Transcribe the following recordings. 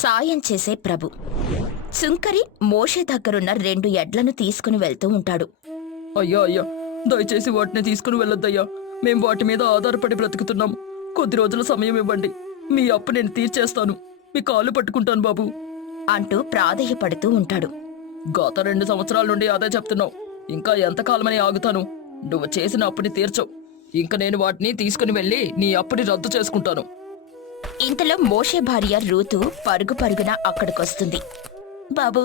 సాయం చేసే ప్రభు. సుంకరి మోషే దగ్గరున్న 2 ఎడ్లను తీసుకుని వెళ్తూ ఉంటాడు. అయ్యా అయ్యా, దయచేసి వాటిని తీసుకుని వెళ్ళొద్దయ్యా. మేం వాటి మీద ఆధారపడి బ్రతుకుతున్నాం. కొద్ది రోజుల సమయం ఇవ్వండి. మీ అప్పు నేను తీర్చేస్తాను. మీ కాళ్ళు పట్టుకుంటాను బాబు అంటూ ప్రాధేయపడుతూ ఉంటాడు. గత 2 సంవత్సరాల నుండి అదే చెప్తున్నావు. ఇంకా ఎంతకాలమని ఆగుతాను? నువ్వు చేసిన అప్పుని తీర్చవు. ఇంక నేను వాటిని తీసుకుని వెళ్ళి నీ అప్పుని రద్దు చేసుకుంటాను. ఇంతలో మోషే భార్య రూతు పరుగు పరుగున అక్కడికొస్తుంది. బాబు,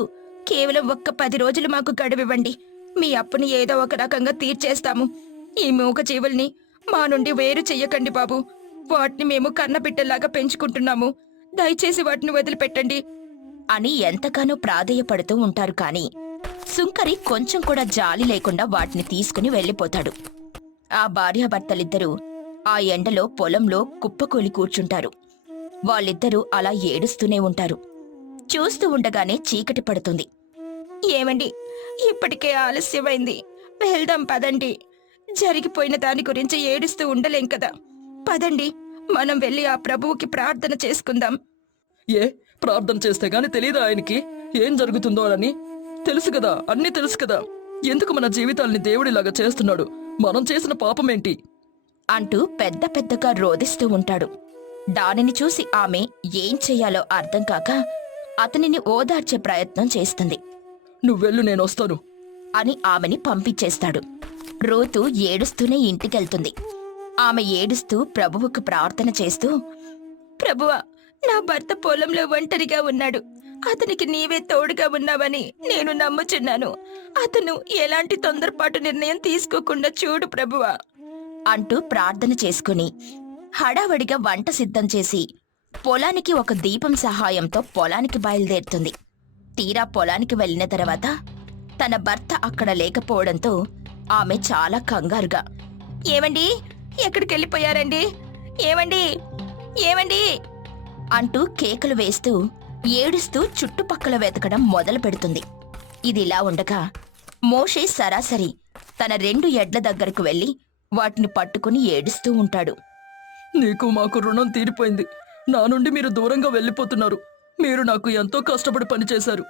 కేవలం ఒక్క 10 రోజులు మాకు గడువివ్వండి. మీ అప్పుని ఏదో ఒక రకంగా తీర్చేస్తాము. ఈ మూగ జీవుల్ని మా నుండి వేరు చెయ్యకండి బాబు. వాటిని మేము కన్నబిడ్డల్లాగా పెంచుకుంటున్నాము. దయచేసి వాటిని వదిలిపెట్టండి అని ఎంతగానో ప్రాధేయపడుతూ ఉంటారు. కాని సుంకరి కొంచెం కూడా జాలి లేకుండా వాటిని తీసుకుని వెళ్ళిపోతాడు. ఆ భార్యాభర్తలిద్దరూ ఆ ఎండలో పొలంలో కుప్పకూలి కూర్చుంటారు. వాళ్ళిద్దరూ అలా ఏడుస్తూనే ఉంటారు. చూస్తూ ఉండగానే చీకటి పడుతుంది. ఏమండి, ఇప్పటికే ఆలస్యమైంది. వెళ్దాం పదండి. జరిగిపోయిన దాని గురించి ఏడుస్తూ ఉండలేం కదా. పదండి, మనం వెళ్ళి ఆ ప్రభువుకి ప్రార్థన చేసుకుందాం. ఏ ప్రార్థన చేస్తే గాని తెలీదా ఆయనకి ఏం జరుగుతుందో అని? తెలుసు కదా, అన్నీ తెలుసు కదా. ఎందుకు మన జీవితాల్ని దేవుడిలాగా చేస్తున్నాడు? మనం చేసిన పాపమేంటి అంటూ పెద్ద పెద్దగా రోదిస్తూ ఉంటాడు. దానిని చూసి ఆమె ఏం చెయ్యాలో అర్థం కాక అతనిని ఓదార్చే ప్రయత్నం చేస్తుంది. నువ్వెళ్ళు, నేనొస్తాను అని ఆమెని పంపించేస్తాడు. రూతు ఏడుస్తూనే ఇంటికెళ్తుంది. ఆమె ఏడుస్తూ ప్రభువుకు ప్రార్థన చేస్తూ, ప్రభువా, నా భర్త పొలంలో ఒంటరిగా ఉన్నాడు. అతనికి నీవే తోడుగా ఉన్నావని నేను నమ్ముచున్నాను. అతను ఎలాంటి తొందరపాటు నిర్ణయం తీసుకోకుండా చూడు ప్రభువా అంటూ ప్రార్థన చేసుకుని హడావడిగా వంట సిద్ధం చేసి పొలానికి ఒక దీపం సహాయంతో పొలానికి బయలుదేరుతుంది. తీరా పొలానికి వెళ్లిన తర్వాత తన భర్త అక్కడ లేకపోవడంతో ఆమె చాలా కంగారుగా, ఏమండి, ఎక్కడికెళ్ళిపోయారండి? ఏమండి, ఏమండి అంటూ కేకలు వేస్తూ ఏడుస్తూ చుట్టుపక్కల వెతకడం మొదలు పెడుతుంది. ఇదిలా ఉండగా మోషే సరాసరి తన 2 ఎడ్ల దగ్గరకు వెళ్లి వాటిని పట్టుకుని ఏడుస్తూ ఉంటాడు. నీకు మాకు రుణం తీరిపోయింది. నా నుండి మీరు దూరంగా వెళ్ళిపోతున్నారు. మీరు నాకు ఎంతో కష్టపడి పనిచేశారు.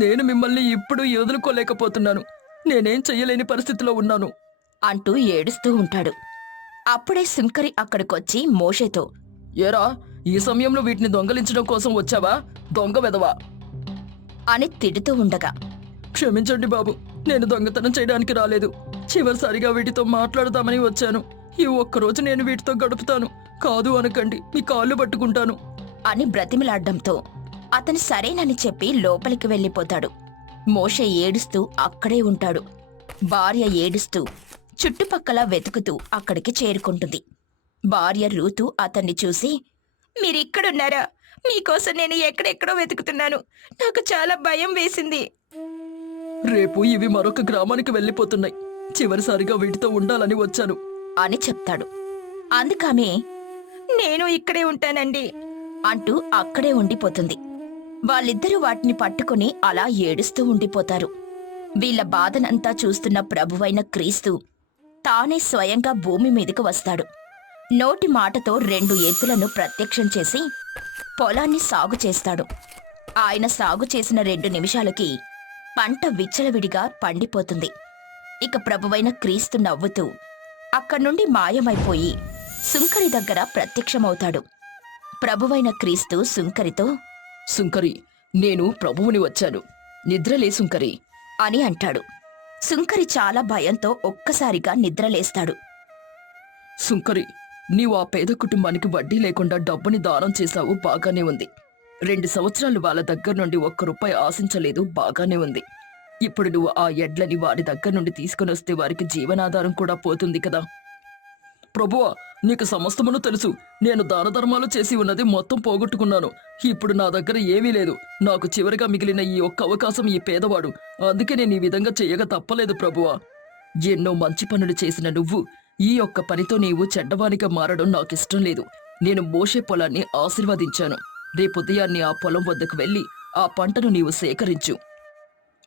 నేను మిమ్మల్ని ఇప్పుడు వదులుకోలేకపోతున్నాను. నేనేం చెయ్యలేని పరిస్థితిలో ఉన్నాను అంటూ ఏడుస్తూ ఉంటాడు. అప్పుడే సుంకరి అక్కడికొచ్చి మోషేతో, ఏరా, ఈ సమయంలో వీటిని దొంగలించడం కోసం వచ్చావా? దొంగ వెదవా అని తిడుతూ ఉండగా, క్షమించండి బాబు, నేను దొంగతనం చేయడానికి రాలేదు. చివరిసారిగా వీటితో మాట్లాడదామని వచ్చాను. ఈ ఒక్కరోజు నేను వీటితో గడుపుతాను. కాదు అనకండి, మీ కాళ్ళు పట్టుకుంటాను అని బ్రతిమిలాడ్డంతో అతను సరేనని చెప్పి లోపలికి వెళ్ళిపోతాడు. మోషే ఏడుస్తూ అక్కడే ఉంటాడు. భార్య ఏడుస్తూ చుట్టుపక్కల వెతుకుతూ అక్కడికి చేరుకుంటుంది. భార్య రూతు అతన్ని చూసి, మీరిక్కడున్నారా? మీకోసం నేను ఎక్కడెక్కడో వెతుకుతున్నాను. నాకు చాలా భయం వేసింది. రేపు ఇవి మరొక గ్రామానికి వెళ్ళిపోతున్నాయి. చివరిసారిగా వీటితో ఉండాలని వచ్చాను అని చెప్తాడు. అందుకామె, నేను ఇక్కడే ఉంటానండి అంటూ అక్కడే ఉండిపోతుంది. వాళ్ళిద్దరూ వాటిని పట్టుకుని అలా ఏడుస్తూ ఉండిపోతారు. వీళ్ల బాధనంతా చూస్తున్న ప్రభువైన క్రీస్తు తానే స్వయంగా భూమి మీదకు వస్తాడు. నోటి మాటతో 2 ఎద్దులను ప్రత్యక్షం చేసి పొలాన్ని సాగు చేస్తాడు. ఆయన సాగు చేసిన 2 నిమిషాలకి పంట విచ్చలవిడిగా పండిపోతుంది. ఇక ప్రభువైన క్రీస్తు నవ్వుతూ అక్కడ్నుండి మాయమైపోయి సుంకరి దగ్గర ప్రత్యక్షమవుతాడు. ప్రభువైన క్రీస్తు సుంకరితో, సుంకరి, నేను ప్రభువుని వచ్చాను. నిద్రలే సుంకరి అని అంటాడు. సుంకరి చాలా భయంతో ఒక్కసారిగా నిద్రలేస్తాడు. సుంకరి, నీవు ఆ పేద కుటుంబానికి వడ్డీ లేకుండా డబ్బుని దానం చేశావు, బాగానే ఉంది. 2 సంవత్సరాలు వాళ్ళ దగ్గర నుండి ₹1 ఆశించలేదు, బాగానే ఉంది. ఇప్పుడు నువ్వు ఆ ఎడ్లని వారి దగ్గర నుండి తీసుకుని వస్తే వారికి జీవనాధారం కూడా పోతుంది కదా. ప్రభువా, నీకు సమస్తమును తెలుసు. నేను దాన ధర్మాలు చేసి ఉన్నది మొత్తం పోగొట్టుకున్నాను. ఇప్పుడు నా దగ్గర ఏమీ లేదు. నాకు చివరిగా మిగిలిన ఈ ఒక్క అవకాశం ఈ పేదవాడు. అందుకే నేను ఈ విధంగా చేయక తప్పలేదు ప్రభువా. ఎన్నో మంచి పనులు చేసిన నువ్వు ఈ ఒక్క పనితో నీవు చెడ్డవానిగా మారడం నాకిష్టం లేదు. నేను మోషే పొలాన్ని ఆశీర్వదించాను. రేపుదయాన్ని ఆ పొలం వద్దకు వెళ్లి ఆ పంటను నీవు సేకరించు.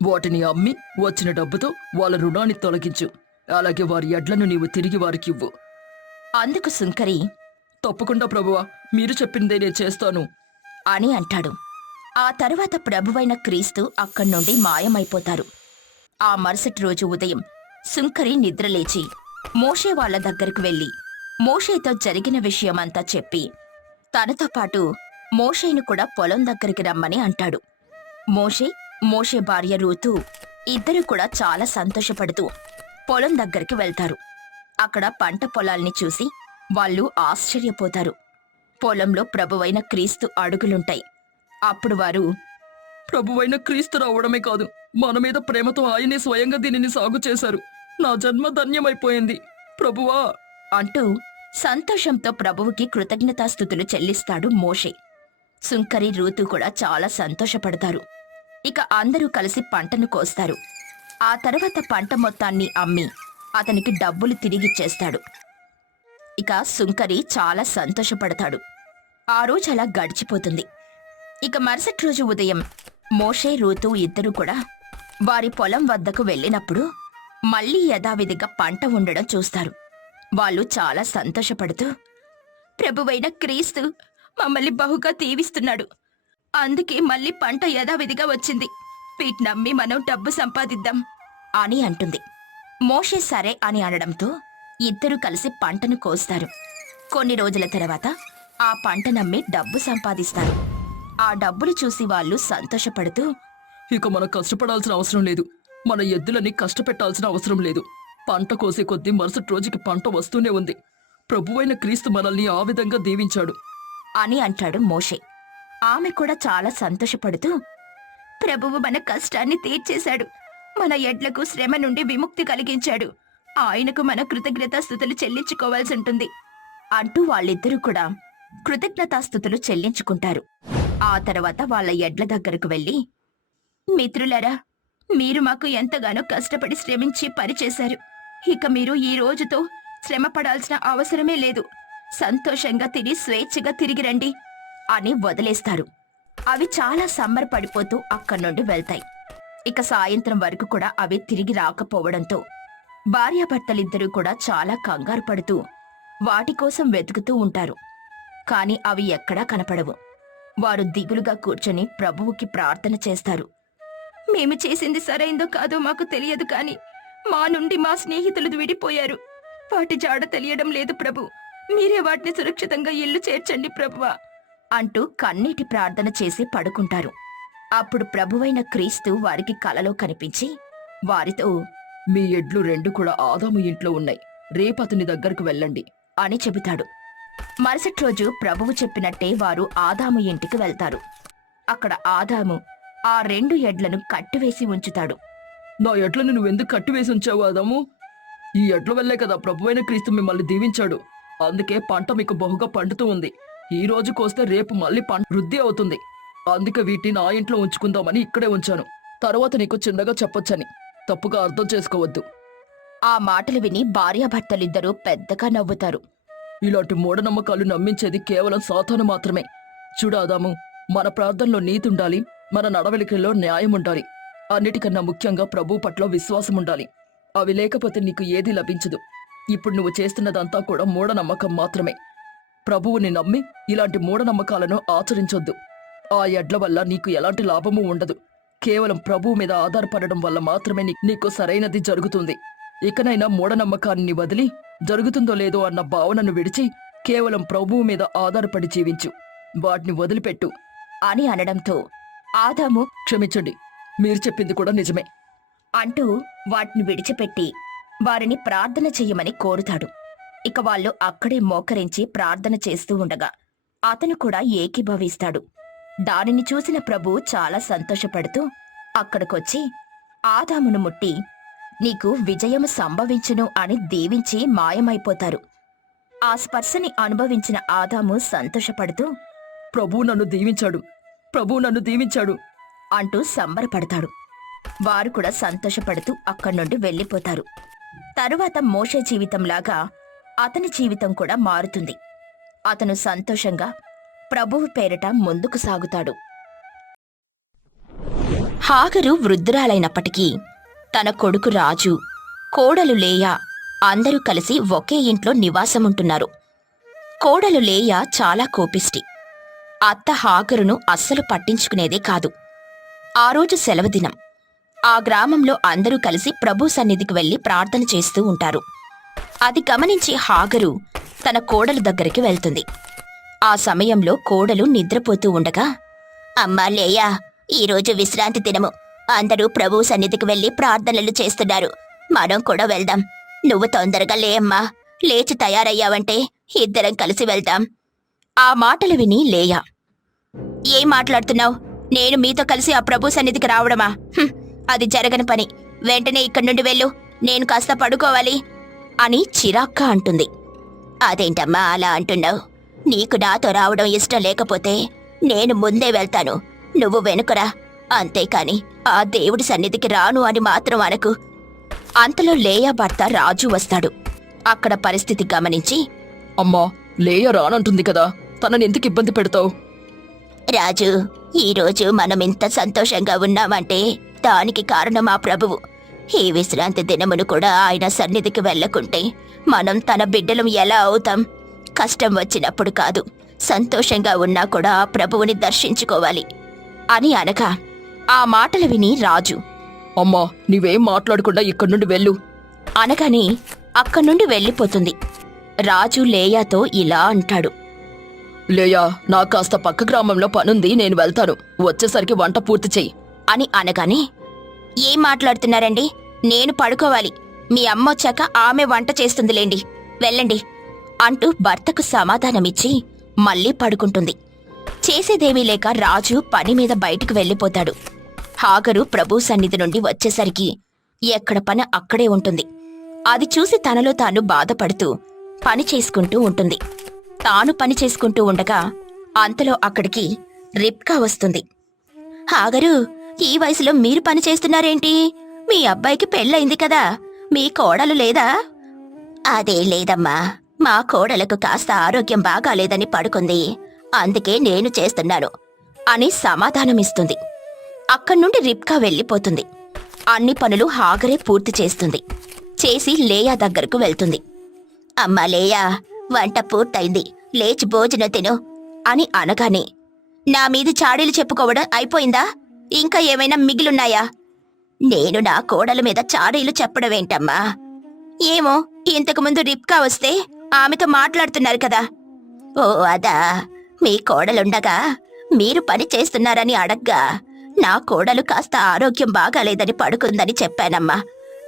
వాటిని అమ్మి వచ్చిన డబ్బుతో వాళ్ళ రుణాన్ని తొలగించు. అలాగే వారి ఎడ్లను నీవు తిరిగి వారికివ్వు. అందుకు సుంకరి, తప్పకుండా ప్రభువా, మీరు చెప్పిందే నేను చేస్తాను అని అంటాడు. ఆ తరువాత ప్రభువైన క్రీస్తు అక్కడి నుండి మాయమైపోతారు. ఆ మరుసటి రోజు ఉదయం సుంకరి నిద్రలేచి మోషే వాళ్ళ దగ్గరకు వెళ్లి మోషేతో జరిగిన విషయమంతా చెప్పి తనతో పాటు మోషేను కూడా పొలం దగ్గరికి రమ్మని అంటాడు. మోషే భార్య రూతు ఇద్దరు కూడా చాలా సంతోషపడుతూ పొలం దగ్గరికి వెళ్తారు. అక్కడ పంట పొలాల్ని చూసి వాళ్ళు ఆశ్చర్యపోతారు. పొలంలో ప్రభువైన క్రీస్తు అడుగులుంటాయి. అప్పుడు వారు, ప్రభువైన క్రీస్తు రావడమే కాదు, మన మీద ప్రేమతో ఆయనే స్వయంగా దీనిని సాగు చేశారు. నా జన్మ ధన్యమైపోయింది ప్రభువా అంటూ సంతోషంతో ప్రభువుకి కృతజ్ఞతాస్తుతులు చెల్లిస్తాడు మోషే. సుంకరి రూతు కూడా చాలా సంతోషపడతారు. ఇక అందరూ కలిసి పంటను కోస్తారు. ఆ తర్వాత పంట మొత్తాన్ని అమ్మి అతనికి డబ్బులు తిరిగిచ్చేస్తాడు. ఇక సుంకరి చాలా సంతోషపడతాడు. ఆ రోజు అలా గడిచిపోతుంది. ఇక మరుసటి రోజు ఉదయం మోషే రూతు ఇద్దరూ కూడా వారి పొలం వద్దకు వెళ్ళినప్పుడు మళ్లీ యథావిధిగా పంట ఉండడం చూస్తారు. వాళ్ళు చాలా సంతోషపడుతూ, ప్రభువైన క్రీస్తు మమ్మల్ని బహుగా దీవిస్తున్నాడు, అందుకే మళ్ళీ పంట యథావిధిగా వచ్చింది, వీటినమ్మి మనం డబ్బు సంపాదిద్దాం అని అంటుంది. మోషే సరే అని అనడంతో ఇద్దరూ కలిసి పంటను కోస్తారు. కొన్ని రోజుల తర్వాత ఆ పంటనమ్మి డబ్బు సంపాదిస్తారు. ఆ డబ్బులు చూసి వాళ్ళు సంతోషపడుతూ, ఇక మనం కష్టపడాల్సిన అవసరం లేదు, మన ఎద్దులని కష్టపెట్టాల్సిన అవసరం లేదు. పంట కోసే కొద్దీ మరుసటి రోజుకి పంట వస్తూనే ఉంది. ప్రభువైన క్రీస్తు మనల్ని ఆ విధంగా దీవించాడు అని అంటాడు మోషే. ఆమె కూడా చాలా సంతోషపడుతూ, ప్రభువు మన కష్టాన్ని తీర్చేశాడు, మన ఎడ్లకు శ్రమ నుండి విముక్తి కలిగించాడు, ఆయనకు మన కృతజ్ఞతాస్తుతులు చెల్లించుకోవాల్సి ఉంటుంది అంటూ వాళ్ళిద్దరూ కూడా కృతజ్ఞతాస్తుతులు చెల్లించుకుంటారు. ఆ తర్వాత వాళ్ళ ఎడ్ల దగ్గరకు వెళ్లి, మిత్రులారా, మీరు మాకు ఎంతగానో కష్టపడి శ్రమించి పనిచేశారు, ఇక మీరు ఈ రోజుతో శ్రమ పడాల్సిన అవసరమే లేదు, సంతోషంగా తిని స్వేచ్ఛగా తిరిగి రండి అని వదిలేస్తారు. అవి చాలా సంబరపడిపోతూ అక్కడి నుండి వెళ్తాయి. ఇక సాయంత్రం వరకు కూడా అవి తిరిగి రాకపోవడంతో భార్యాభర్తలిద్దరూ కూడా చాలా కంగారు పడుతూ వాటి కోసం వెతుకుతూ ఉంటారు. కాని అవి ఎక్కడా కనపడవు. వారు దిగులుగా కూర్చొని ప్రభువుకి ప్రార్థన చేస్తారు. మేము చేసింది సరైందో కాదో మాకు తెలియదు, కాని మా నుండి మా స్నేహితులు విడిపోయారు, వాటి జాడ తెలియడం లేదు ప్రభు, మీరే వాటిని సురక్షితంగా ఇల్లు చేర్చండి ప్రభువా అంటూ కన్నీటి ప్రార్థన చేసి పడుకుంటారు. అప్పుడు ప్రభువైన క్రీస్తు వారికి కలలో కనిపించి వారితో, మీ ఎడ్లు రెండు కూడా ఆదాము ఇంట్లో ఉన్నాయి, రేపతని దగ్గరకు వెళ్ళండి అని చెబుతాడు. మరుసటి రోజు ప్రభువు చెప్పినట్టే వారు ఆదాము ఇంటికి వెళ్తారు. అక్కడ ఆదాము ఆ రెండు ఎడ్లను కట్టివేసి ఉంచుతాడు. నా ఎడ్లను నువ్వెందుకు కట్టివేసి ఉంచావు ఆదాము? ఈ ఎడ్ల వల్లే కదా ప్రభువైన క్రీస్తు మిమ్మల్ని దీవించాడు, అందుకే పంట మీకు బహుగా పండుతూ ఉంది. ఈ రోజు కోస్తే రేపు మళ్ళీ పంట వృద్ధి అవుతుంది, అందుకే వీటిని నా ఇంట్లో ఉంచుకుందామని ఇక్కడే ఉంచాను. తర్వాత నీకు చిన్నగా చెప్పొచ్చని తప్పుగా అర్థం చేసుకోవద్దు. ఆ మాటలు విని భార్యాభర్తలిద్దరూ పెద్దగా నవ్వుతారు. ఇలాంటి మూఢనమ్మకాలు నమ్మించేది కేవలం సాతాను మాత్రమే. చూడు ఆదాము, మన ప్రార్థనలో నీతి ఉండాలి, మన నడవడికల్లో న్యాయం ఉండాలి, అన్నిటికన్నా ముఖ్యంగా ప్రభు పట్ల విశ్వాసం ఉండాలి. అవి లేకపోతే నీకు ఏదీ లభించదు. ఇప్పుడు నువ్వు చేస్తున్నదంతా కూడా మూఢనమ్మకం మాత్రమే. ప్రభువుని నమ్మి ఇలాంటి మూఢనమ్మకాలను ఆచరించొద్దు. ఆ ఎడ్ల వల్ల నీకు ఎలాంటి లాభమూ ఉండదు. కేవలం ప్రభువు మీద ఆధారపడడం వల్ల మాత్రమే నీకు సరైనది జరుగుతుంది. ఇకనైనా మూఢనమ్మకాన్ని వదిలి జరుగుతుందో లేదో అన్న భావనను విడిచి కేవలం ప్రభువు మీద ఆధారపడి జీవించు, వాటిని వదిలిపెట్టు అని అనడంతో ఆదాము, క్షమించండి, మీరు చెప్పింది కూడా నిజమే అంటూ వాటిని విడిచిపెట్టి వారిని ప్రార్థన చెయ్యమని కోరుతాడు. ఇక వాళ్ళు అక్కడే మోకరించి ప్రార్థన చేస్తూ ఉండగా అతను కూడా ఏకీభవిస్తాడు. దానిని చూసిన ప్రభువు చాలా సంతోషపడుతూ అక్కడికొచ్చి ఆదామును ముట్టి, నీకు విజయము సంభవించును అని దీవించి మాయమైపోతారు. ఆ స్పర్శని అనుభవించిన ఆదాము సంతోషపడుతూ, ప్రభువు నన్ను దీవించాడు, ప్రభువు నన్ను దీవించాడు అంటూ సంబరపడతాడు. వారు కూడా సంతోషపడుతూ అక్కడి నుండి వెళ్ళిపోతారు. తరువాత మోషే జీవితంలాగా అతని జీవితం కూడా మారుతుంది. అతను సంతోషంగా ప్రభువు పేరిట ముందుకు సాగుతాడు. హాగరు వృద్ధురాలైనప్పటికీ తన కొడుకు రాజు, కోడలు లేయా అందరూ కలిసి ఒకే ఇంట్లో నివాసముంటున్నారు. కోడలు లేయా చాలా కోపిష్టి. అత్త హాగరును అస్సలు పట్టించుకునేదే కాదు. ఆ రోజు సెలవుదినం. ఆ గ్రామంలో అందరూ కలిసి ప్రభు సన్నిధికి వెళ్లి ప్రార్థన చేస్తూ ఉంటారు. అది గమనించి హాగరు తన కోడలు దగ్గరికి వెళ్తుంది. ఆ సమయంలో కోడలు నిద్రపోతూ ఉండగా, అమ్మా లేయా, ఈరోజు విశ్రాంతి దినము. అందరూ ప్రభు సన్నిధికి వెళ్లి ప్రార్థనలు చేస్తున్నారు. మనం కూడా వెళ్దాం. నువ్వు తొందరగా లేమ్మా. లేచి తయారయ్యావంటే ఇద్దరం కలిసి వెళ్దాం. ఆ మాటలు విని లేయా, ఏం మాట్లాడుతున్నావు? నేను మీతో కలిసి ఆ ప్రభు సన్నిధికి రావడమా? అది జరగని పని. వెంటనే ఇక్కడి నుండి వెళ్ళు. నేను కాస్త పడుకోవాలి అని చిరాక్గా అంటుంది. అదేంటమ్మా అలా అంటున్నావు? నీకు నాతో రావడం ఇష్టం లేకపోతే నేను ముందే వెళ్తాను, నువ్వు వెనుకరా. అంతేకాని ఆ దేవుడి సన్నిధికి రాను అని మాత్రం అనకు. అంతలో లేయా భర్త రాజు వస్తాడు. అక్కడ పరిస్థితి గమనించి, అమ్మా, లేయ రానంటుంది కదా, తనని ఎందుకు ఇబ్బంది పెడతావు? రాజు, ఈరోజు మనం ఇంత సంతోషంగా ఉన్నామంటే దానికి కారణం ఆ ప్రభువు. ఈ విశ్రాంతి దినమును కూడా ఆయన సన్నిధికి వెళ్లకుంటే మనం తన బిడ్డలం ఎలా అవుతాం? కష్టం వచ్చినప్పుడు కాదు, సంతోషంగా ఉన్నా కూడా ఆ ప్రభువుని దర్శించుకోవాలి అని అనగా, ఆ మాటలు విని రాజు, అమ్మా, నీవేం మాట్లాడకుండా ఇక్కడి నుండి వెళ్ళు అనగానే అక్కడి నుండి వెళ్ళిపోతుంది. రాజు లేయాతో ఇలా అంటాడు, లేయా, నాకు కాస్త పక్క గ్రామంలో పనుంది, నేను వెళ్తాను. వచ్చేసరికి వంట పూర్తి చెయ్యి అని అనగానే, ఏం మాట్లాడుతున్నారండి? నేను పడుకోవాలి. మీ అమ్మొచ్చాక ఆమె వంట చేస్తుందిలేండి, వెళ్ళండి అంటూ భర్తకు సమాధానమిచ్చి మళ్ళీ పడుకుంటుంది. చేసేదేమీ లేక రాజు పని మీద బయటకు వెళ్ళిపోతాడు. హాగరు ప్రభు సన్నిధి నుండి వచ్చేసరికి ఎక్కడ పని అక్కడే ఉంటుంది. అది చూసి తనలో తాను బాధపడుతూ పని చేసుకుంటూ ఉంటుంది. తాను పని చేసుకుంటూ ఉండగా అంతలో అక్కడికి రిబ్కా వస్తుంది. హాగరు, ఈ వయసులో మీరు పని చేస్తున్నారేంటి? మీ అబ్బాయికి పెళ్ళయింది కదా, మీ కోడలు లేదా? అదే లేదమ్మా, మా కోడలకు కాస్త ఆరోగ్యం బాగాలేదని పడుకుంది, అందుకే నేను చేస్తున్నాను అని సమాధానమిస్తుంది. అక్కడ్నుండి రిబ్కా వెళ్ళిపోతుంది. అన్ని పనులు హాగరే పూర్తి చేస్తుంది. చేసి లేయా దగ్గరకు వెళ్తుంది. అమ్మా లేయా, వంట పూర్తయింది, లేచి భోజనం తిను అని అనగానే, నా మీద చాడీలు చెప్పుకోవడం అయిపోయిందా? ఇంకా ఏమైనా మిగిలున్నాయా? నేను నా కోడల మీద చాడీలు చెప్పడమేంటమ్మా? ఏమో, ఇంతకుముందు రిబ్కా వస్తే ఆమెతో మాట్లాడుతున్నారు కదా. ఓ అదా, మీ కోడలుండగా మీరు పని చేస్తున్నారని అడగ్గా నా కోడలు కాస్త ఆరోగ్యం బాగాలేదని పడుకుందని చెప్పానమ్మా.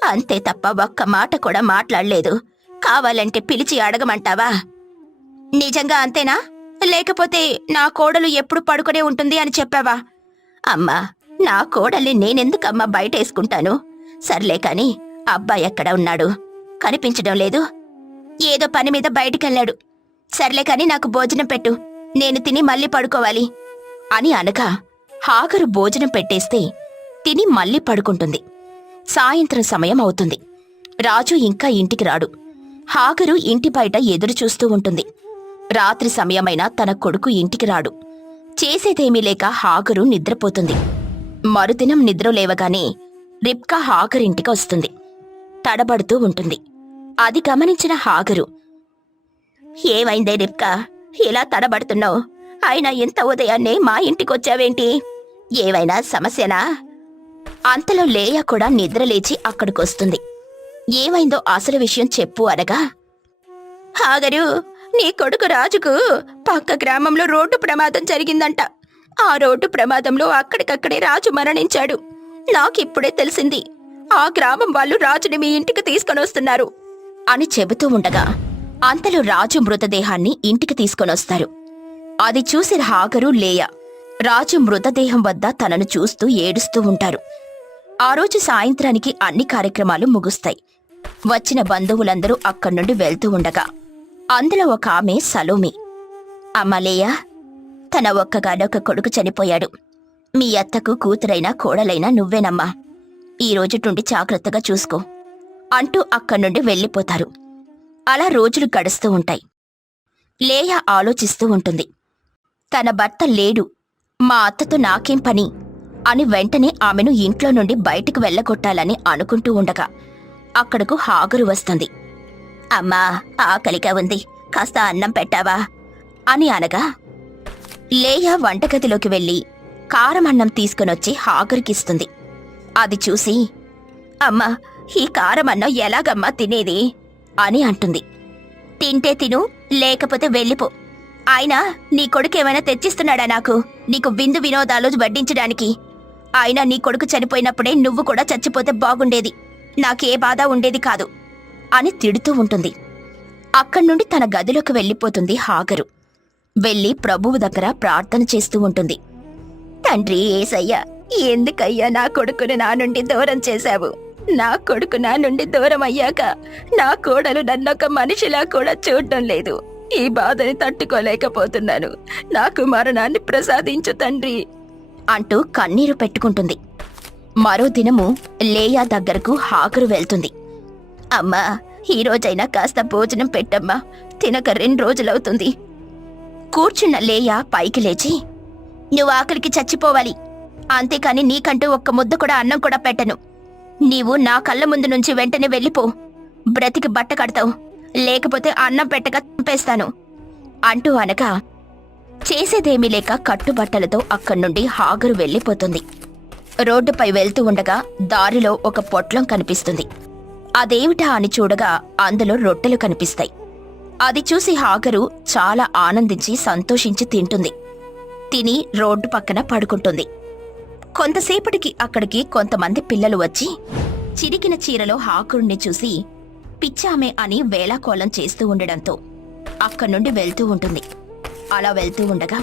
అంతే తప్ప ఒక్క మాట కూడా మాట్లాడలేదు. కావాలంటే పిలిచి అడగమంటావా? నిజంగా అంతేనా? లేకపోతే నా కోడలు ఎప్పుడు పడుకునే ఉంటుంది అని చెప్పావా? అమ్మా, నా కోడల్ని నేనెందుకమ్మా బయటేసుకుంటాను? సర్లే కాని అబ్బాయి ఎక్కడ ఉన్నాడు? కనిపించడం లేదు. ఏదో పని మీద బయటికెళ్ళాడు. సర్లే కాని నాకు భోజనం పెట్టు, నేను తిని మళ్ళీ పడుకోవాలి అని అనగా హాగరు భోజనం పెట్టేస్తే తిని మళ్ళీ పడుకుంటుంది. సాయంత్రం సమయం అవుతుంది. రాజు ఇంకా ఇంటికి రాడు. హాగరు ఇంటి బయట ఎదురు చూస్తూ ఉంటుంది. రాత్రి సమయమైనా తన కొడుకు ఇంటికి రాడు. చేసేదేమీ లేక హాగరు నిద్రపోతుంది. మరుదినం నిద్ర లేవగానే రిబ్కా హాగరింటికి వస్తుంది. తడబడుతూ ఉంటుంది. అది గమనించిన హాగరు, ఏమైందే రిబ్కా, ఇలా తడబడుతున్నావు? అయినా ఇంత ఉదయాన్నే మా ఇంటికొచ్చావేంటి? ఏవైనా సమస్యనా? అంతలో లేయా కూడా నిద్రలేచి అక్కడికొస్తుంది. ఏమైందో అసలు విషయం చెప్పు అనగా, హాగరు, నీ కొడుకు రాజుకు పక్క గ్రామంలో రోడ్డు ప్రమాదం జరిగిందంట. ఆ రోడ్డు ప్రమాదంలో అక్కడికక్కడే రాజు మరణించాడు. నాకిప్పుడే తెలిసింది. ఆ గ్రామం వాళ్ళు రాజుని మీ ఇంటికి తీసుకొనొస్తున్నారు అని చెబుతూ ఉండగా అంతలో రాజు మృతదేహాన్ని ఇంటికి తీసుకొనొస్తారు. అది చూసి హాగరు లేయా రాజు మృతదేహం వద్ద తనను చూస్తూ ఏడుస్తూ ఉంటారు. ఆ రోజు సాయంత్రానికి అన్ని కార్యక్రమాలు ముగుస్తాయి. వచ్చిన బంధువులందరూ అక్కడి నుండి వెళ్తూ ఉండగా అందులో ఒక ఆమె సలోమి, అమ్మలేయా, తన ఒక్కగానొక్క కొడుకు చనిపోయాడు. మీ అత్తకు కూతురైనా కోడలైనా నువ్వేనమ్మా. ఈ రోజుటుండి జాగ్రత్తగా చూసుకో అంటూ అక్కడి నుండి వెళ్ళిపోతారు. అలా రోజులు గడుస్తూ ఉంటాయి. లేయా ఆలోచిస్తూ ఉంటుంది. తన భర్త లేడు, మా అత్తతో నాకేం పని అని వెంటనే ఆమెను ఇంట్లో నుండి బయటికి వెళ్ళగొట్టాలని అనుకుంటూ ఉండగా అక్కడకు హాగరు వస్తుంది. అమ్మా, ఆకలిగా ఉంది, కాస్త అన్నం పెట్టావా అని అనగా, లేయా వంటగదిలోకి వెళ్లి కారమన్నం తీసుకునొచ్చి హాగరుకిస్తుంది. అది చూసి, అమ్మా, ఈ కారమన్నం ఎలాగమ్మా తినేది అని అంటుంది. తింటే తిను, లేకపోతే వెళ్ళిపో. అయినా నీ కొడుకేమైనా తెచ్చిస్తున్నాడా నాకు, నీకు విందు వినోదాలు వడ్డించడానికి? అయినా నీ కొడుకు చనిపోయినప్పుడే నువ్వు కూడా చచ్చిపోతే బాగుండేది, నాకే బాధ ఉండేది కాదు అని తిడుతూ ఉంటుంది. అక్కడ్నుండి తన గదిలోకి వెళ్ళిపోతుంది హాగరు. వెళ్ళి ప్రభువు దగ్గర ప్రార్థన చేస్తూ ఉంటుంది. తండ్రి యేసయ్యా, ఎందుకయ్యా నా కొడుకును నా నుండి దూరం చేశావు? నా కొడుకు నా నుండి దూరం అయ్యాక నా కోడలు నన్నొక మనిషిలా కూడా చూడటం లేదు. ఈ బాధని తట్టుకోలేకపోతున్నాను. నాకు మరణాన్ని ప్రసాదించు తండ్రి అంటూ కన్నీరు పెట్టుకుంటుంది. మరో దినము లేయా దగ్గరకు హాగరు వెళ్తుంది. అమ్మా, ఈరోజైనా కాస్త భోజనం పెట్టమ్మా, తినక 2 రోజులవుతుంది. కూర్చున్న లేయా పైకి లేచి, నువ్వు ఆకలికి చచ్చిపోవాలి, అంతేకాని నీకంటూ ఒక్క ముద్ద కూడా అన్నం కూడా పెట్టను. నీవు నా కళ్ళ ముందు నుంచి వెంటనే వెళ్ళిపో, బ్రతికి బట్ట కడతావు, లేకపోతే అన్నం పెట్టక చంపేస్తాను అంటూ అనగా చేసేదేమీ లేక కట్టుబట్టలతో అక్కడ్నుండి హాగరు వెళ్ళిపోతుంది. రోడ్డుపై వెళ్తూ ఉండగా దారిలో ఒక పొట్లం కనిపిస్తుంది. అదేమిటా అని చూడగా అందులో రొట్టెలు కనిపిస్తాయి. అది చూసి హాగరు చాలా ఆనందించి సంతోషించి తింటుంది. తిని రోడ్డు పక్కన పడుకుంటుంది. కొంతసేపటికి అక్కడికి కొంతమంది పిల్లలు వచ్చి చిరికిన చీరలో హాగరుణ్ణి చూసి పిచ్చామె అని వేళాకోళం చేస్తూ ఉండడంతో అక్కడ్నుండి వెళ్తూ ఉంటుంది. అలా వెళ్తూ ఉండగా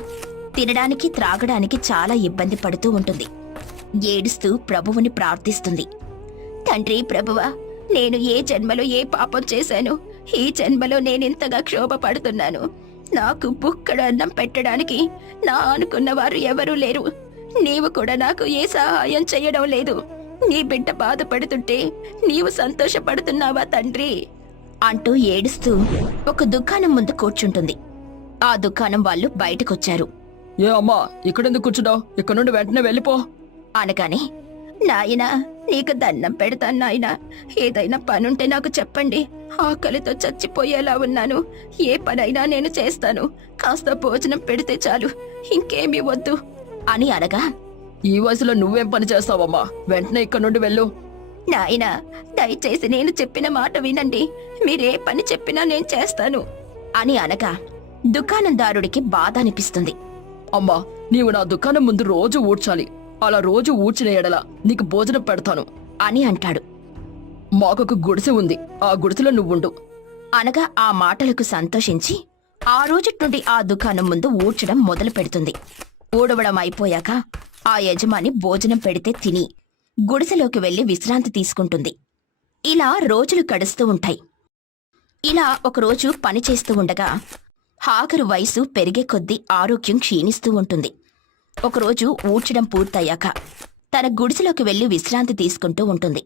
తినడానికి త్రాగడానికి చాలా ఇబ్బంది పడుతూ ఉంటుంది. ఏడుస్తూ ప్రభువుని ప్రార్థిస్తుంది. తండ్రి ప్రభువా, నేను ఏ జన్మలో ఏ పాపం చేశాను? ఈ జన్మలో నేనింతగా క్షోభపడుతున్నాను. నాకు బుక్కడు అన్నం పెట్టడానికి నా అనుకున్న వారు ఎవరూ లేరు. నీవు కూడా నాకు ఏ సహాయం చెయ్యడం లేదు. నీ బిడ్డ బాధపడుతుంటే నీవు సంతోషపడుతున్నావా తండ్రి అంటూ ఏడుస్తూ ఒక దుకాణం ముందు కూర్చుంటుంది. ఆ దుకాణం వాళ్ళు బయటకొచ్చారు. ఏ అమ్మా, ఇక్కడెందుకు కూర్చున్నావు? ఇక్కడ నుండి వెంటనే వెళ్ళిపో అనగానే, నాయనా, నీకు దండం పెడతాను నాయనా, ఏదైనా పనుంటే నాకు చెప్పండి. ఆకలితో చచ్చిపోయేలా ఉన్నాను. ఏ పనైనా నేను చేస్తాను. కాస్త భోజనం పెడితే చాలు, ఇంకేమీ వద్దు అని అనగా, ఈ వయసులో నువ్వేం పని చేస్తావమ్మా? వెంటనే ఇక్కడ నుండి వెళ్ళు. నాయనా, దయచేసి నేను చెప్పిన మాట వినండి. మీరే పని చెప్పినా నేను చేస్తాను అని అనగా దుకాణందారుడికి బాధ అనిపిస్తుంది. అమ్మా, నీవు నా దుకాణం ముందు రోజు ఊడ్చాలి. అలా రోజు ఊడ్చిన ఎడల నీకు భోజనం పెడతాను అని అంటాడు. మాకొక గుడిసె ఉంది, ఆ గుడిసెలో నువ్వుండు అనగా ఆ మాటలకు సంతోషించి ఆ రోజుటి నుండి ఆ దుకాణం ముందు ఊడ్చడం మొదలు పెడుతుంది. ఊడవడం అయిపోయాక ఆ యజమాని భోజనం పెడితే తిని గుడిసెలోకి వెళ్లి విశ్రాంతి తీసుకుంటుంది. ఇలా రోజులు గడుస్తూ ఉంటాయి. ఇలా ఒకరోజు పని చేస్తూ ఉండగా హాగరు వయసు పెరిగే కొద్దీ ఆరోగ్యం క్షీణిస్తూ ఉంటుంది. ఒకరోజు ఊడ్చడం పూర్తయ్యాక తన గుడిసెలోకి వెళ్లి విశ్రాంతి తీసుకుంటూ ఉంటుంది.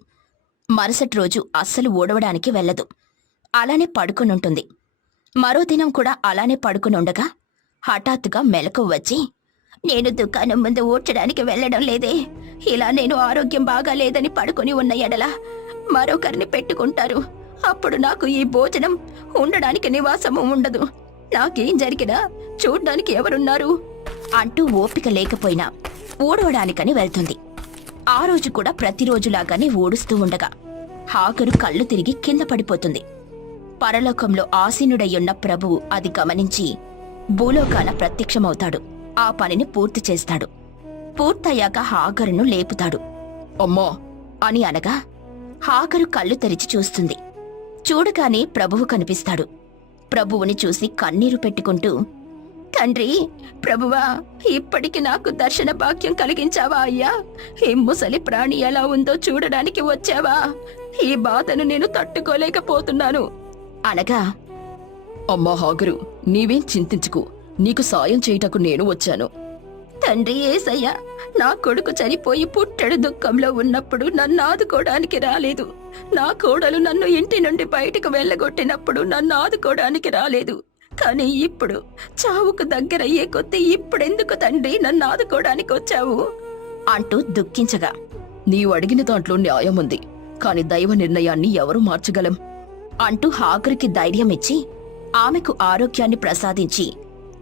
మరుసటి రోజు అస్సలు ఊడవడానికి వెళ్ళదు. అలానే పడుకునుంటుంది. మరో దినం కూడా అలానే పడుకునుండగా హఠాత్తుగా మెలకువ వచ్చి, నేను దుకాణం ముందు ఊడ్చడానికి వెళ్లడం లేదే, ఇలా నేను ఆరోగ్యం బాగాలేదని పడుకుని ఉన్న ఎడల మరొకరిని పెట్టుకుంటారు. అప్పుడు నాకు ఈ భోజనం ఉండడానికి నివాసము ఉండదు. నాకేం జరిగినా చూడ్డానికి ఎవరున్నారు అంటూ ఓపిక లేకపోయినా ఊడవడానికని వెళ్తుంది. ఆ రోజు కూడా ప్రతిరోజులాగానే ఊడుస్తూ ఉండగా హాగరు కళ్ళు తిరిగి కింద పడిపోతుంది. పరలోకంలో ఆసీనుడయ్యున్న ప్రభువు అది గమనించి భూలోకాన ప్రత్యక్షమవుతాడు. ఆ పనిని పూర్తి చేస్తాడు. పూర్తయ్యాక హాగరును లేపుతాడు. అమ్మా అని అనగా హాగరు కళ్ళు తెరిచి చూస్తుంది. చూడగానే ప్రభువు కనిపిస్తాడు. ప్రభువుని చూసి కన్నీరు పెట్టుకుంటూ, తండ్రి ప్రభువా, ఇప్పటికి నాకు దర్శన భాగ్యం కలిగించావా అయ్యా? ఈ ముసలి ప్రాణి ఎలా ఉందో చూడడానికి వచ్చావా? ఈ బాధను నేను తట్టుకోలేకపోతున్నాను అనగా, అమ్మా హాగరు, నీవేం చింతించుకు, నీకు సాయం చేయుటకు నేను వచ్చాను. తండ్రి యేసయ్యా, నా కొడుకు చనిపోయి పుట్టెడు దుఃఖంలో ఉన్నప్పుడు నన్ను ఆదుకోవడానికి రాలేదు. నా కోడలు నన్ను ఇంటి నుండి బయటకు వెళ్ళగొట్టినప్పుడు నన్ను ఆదుకోవడానికి రాలేదు. కానీ ఇప్పుడు చావుకు దగ్గరయ్యే కొద్దీ ఇప్పుడెందుకు తండ్రి నన్ను ఆదుకోవడానికి వచ్చావు అంటూ దుఃఖించగా, నీవు అడిగిన దాంట్లో న్యాయం ఉంది, కాని దైవ నిర్ణయాన్ని ఎవరు మార్చగలం అంటూ హాగరుకి ధైర్యమిచ్చి ఆమెకు ఆరోగ్యాన్ని ప్రసాదించి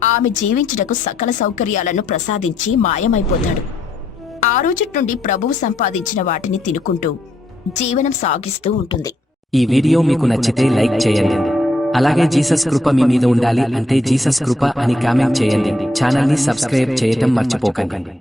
ఆమె జీవించుటకు సకల సౌకర్యాలను ప్రసాదించి మాయమైపోతాడు. ఆ రోజుటి నుండి ప్రభువు సంపాదించిన వాటిని తినుకుంటూ జీవనం సాగిస్తూ ఉంటుంది. ఈ వీడియో మీకు నచ్చితే లైక్ చేయండి. అలాగే జీసస్ కృప మీ మీద ఉండాలి అంటే జీసస్ కృప అని కామెంట్ చేయండి. ఛానల్ ని సబ్స్క్రైబ్ చేయటం మర్చిపోకండి.